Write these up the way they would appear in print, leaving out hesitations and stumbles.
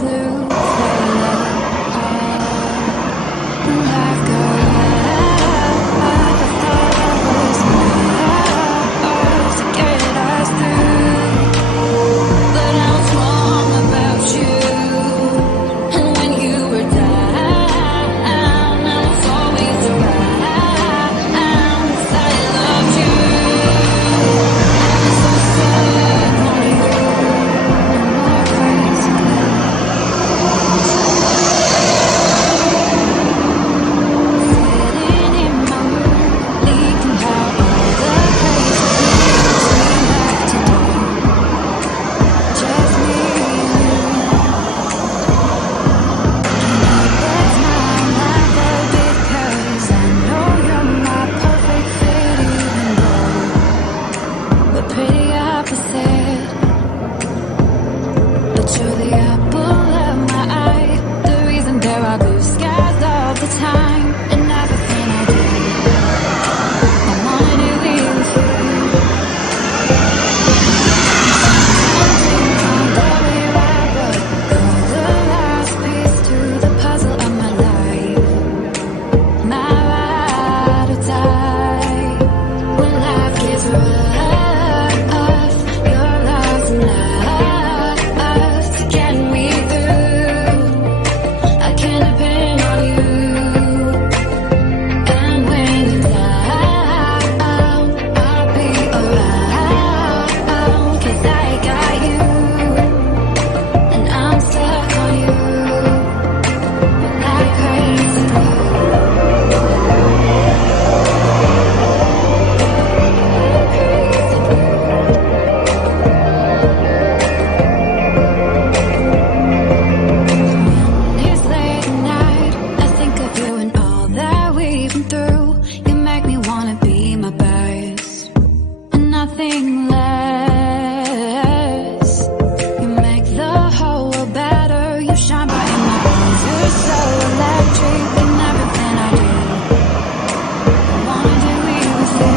glue fell apart. When life got hard, I thought I was enough to get us through, but I was wrong about you. And when you were down, I was always around, 'cause I loved you. I was so stuck on you, no more crazy love. Sitting in my room, thinking how all the crazy things came back to me. Just me and you. That's my mother, because I know you're my perfect fit, even though we're pretty opposite. But you're the apple of my eye, the reason there are blue skies all the time. And everything I do, I wanna do it with you. Sometimes things aren't going right, but you're the last piece to the puzzle of my life. My ride or die. When life gets rough, your love's enough to get me through. I can depend on you. And when you're down, I'll be around, 'cause I got you. And I'm stuck on you like crazy glue. It's late at night, I think of you and all that we've been through. You make me wanna be my best and nothing less. You make the whole world better. You shine bright in my eyes. You're so electric in everything I do. I wanna do it with you.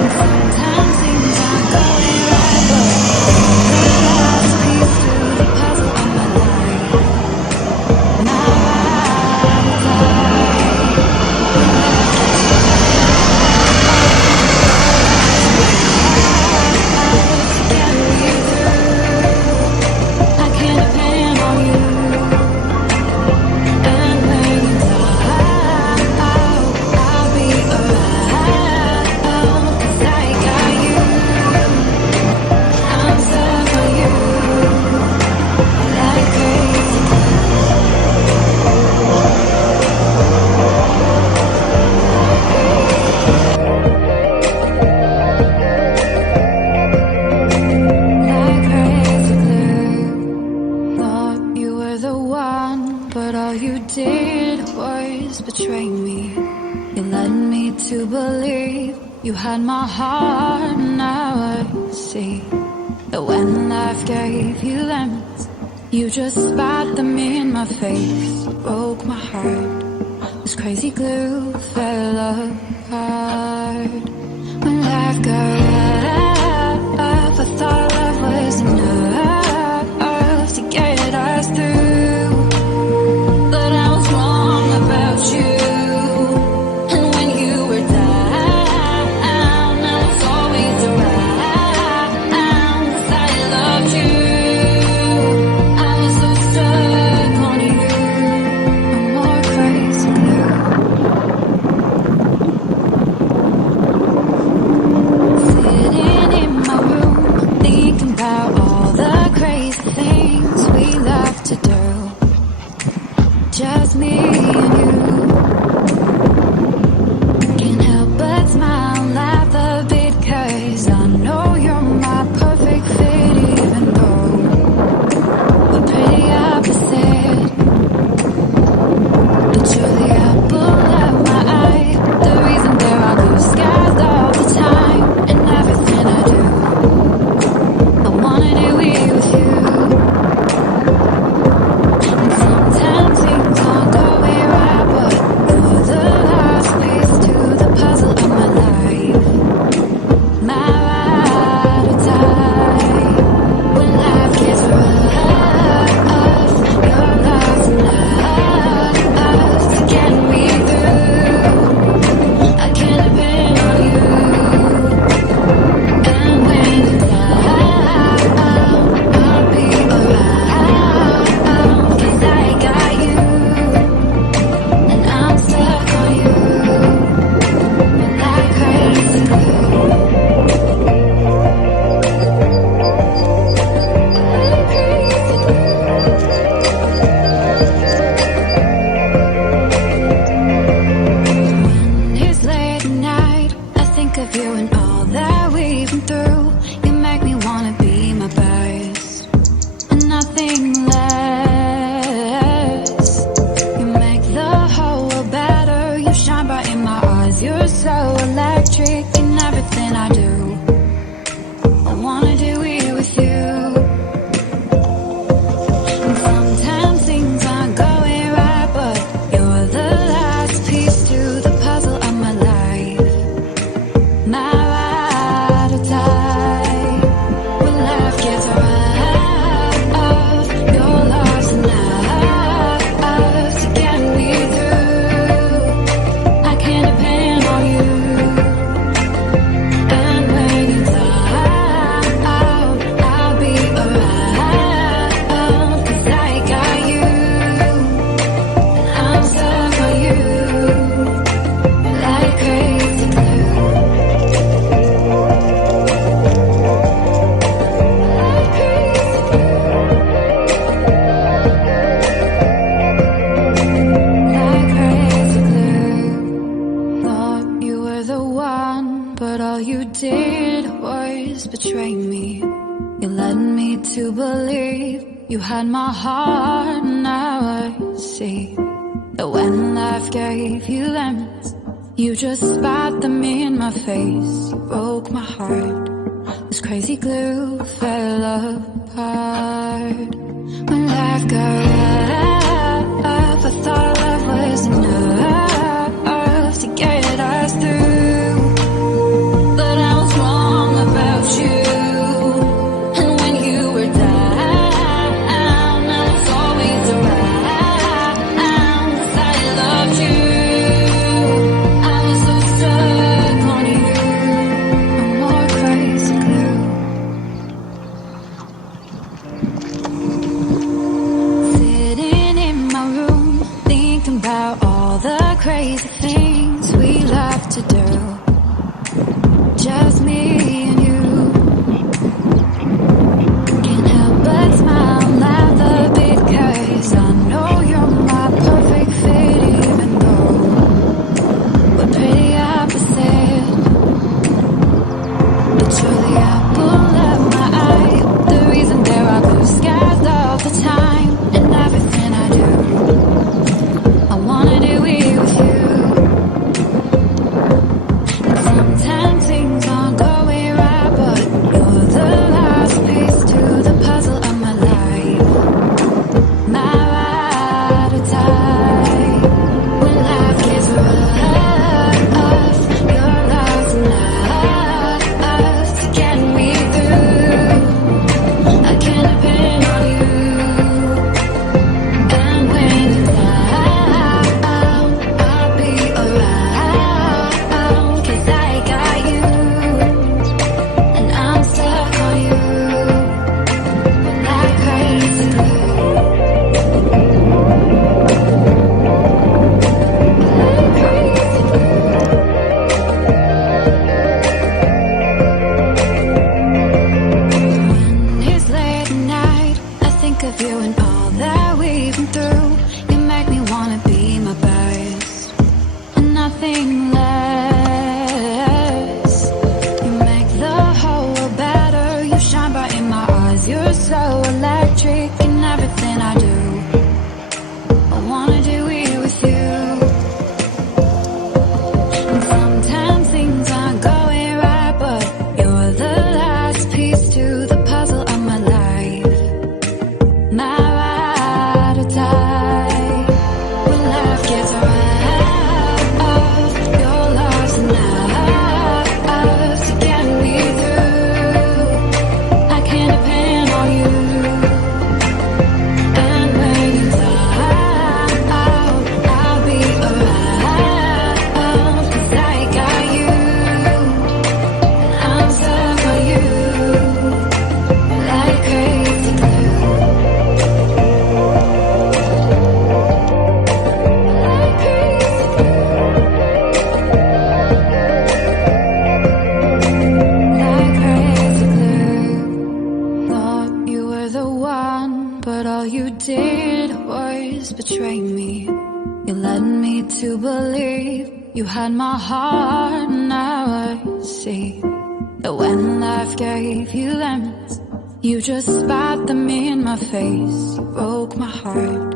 And sometimes things aren't going right, but you're the last piece to the puzzle of my life. My ride or die. When life gets rough, to get me through, I can depend on you. And when you're down, I'll be around, 'cause I got you. I'm stuck on you like crazy glue. Like crazy glue. Thought you were the one, but all you did was betray me. You led me to believe you had my heart. Now I see that when life gave you lemons, you just spat them in my face. Broke my heart. This crazy glue fell apart. When life got rough, I thought love was enough to get us through, but I was wrong about you. And when you were down, I was always around, 'cause I loved you. I was so stuck on you, no more crazy glue. words betray me. You led me to believe you had my heart. Now I see that when life gave you lemons, you just spat them in my face. You broke my heart. This crazy glue fell apart. When life got rough, I thought love was enough to get us through. But I was wrong about you. And when you were down, I was always around, 'cause I loved you. I was so stuck on you. No more crazy glue. Sitting in my room, thinking about all the crazy things we love to do. Just me and you. Can't help but smile and laugh a bit, 'cause I know you're my perfect fit, even though we're pretty opposite. But you're the apple of my eye, the reason there are blue skies all the time. And everything I do, I wanna do it with you. And sometimes things aren't going right, but you're the last piece to the puzzle of my life. My ride or die. When life gets rough, your love's enough to get me through. I can depend on you. And when you're down, I'll be around, 'cause I got you. And I'm stuck on you like crazy glue. Like crazy glue. When it's late at night, I think of you and all that we've been through. You make me wanna be my best and nothing less. You make the whole world better. You shine bright in my eyes. You're so electric in everything I do. I wanna do it with you. And sometimes things aren't going right, but you're the last piece to the puzzle of my life. My ride or die. When life gets rough, your love's enough to get me through. I can depend on you. And when you're down, I'll be around, 'cause I got you. And I'm stuck on you like crazy glue. Like crazy glue. Like crazy glue. Thought you were the one, but all you did was betray me. You led me to believe you had my heart. Now I see that when life gave you lemons, you just spat them in my face. You broke my heart.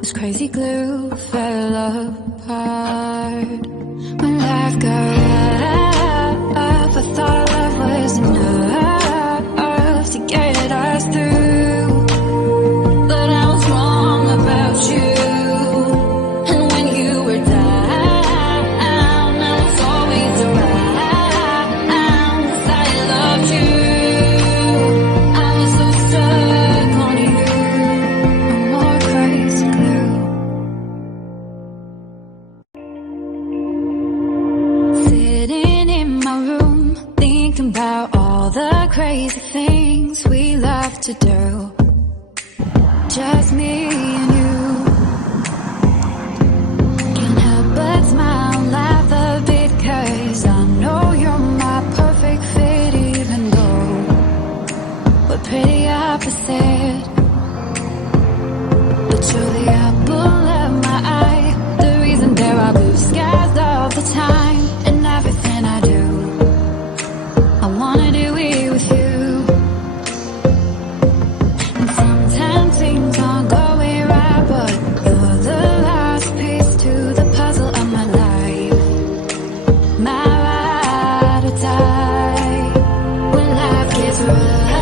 This crazy glue fell apart. When life got rough, I thought love was enough to get us through. But I was wrong about you. And when you were down, I was always around, 'cause I loved you. I was so stuck on you. No more crazy glue. Sitting in my room, thinking about all the crazy things we love to do. Just me and you. Can't help but smile and laugh a bit, 'cause I know you're my perfect fit, even though we're pretty opposite. But you're the apple of my eye, the reason there are blue skies all the time. And everything I do, I wanna do it with alive.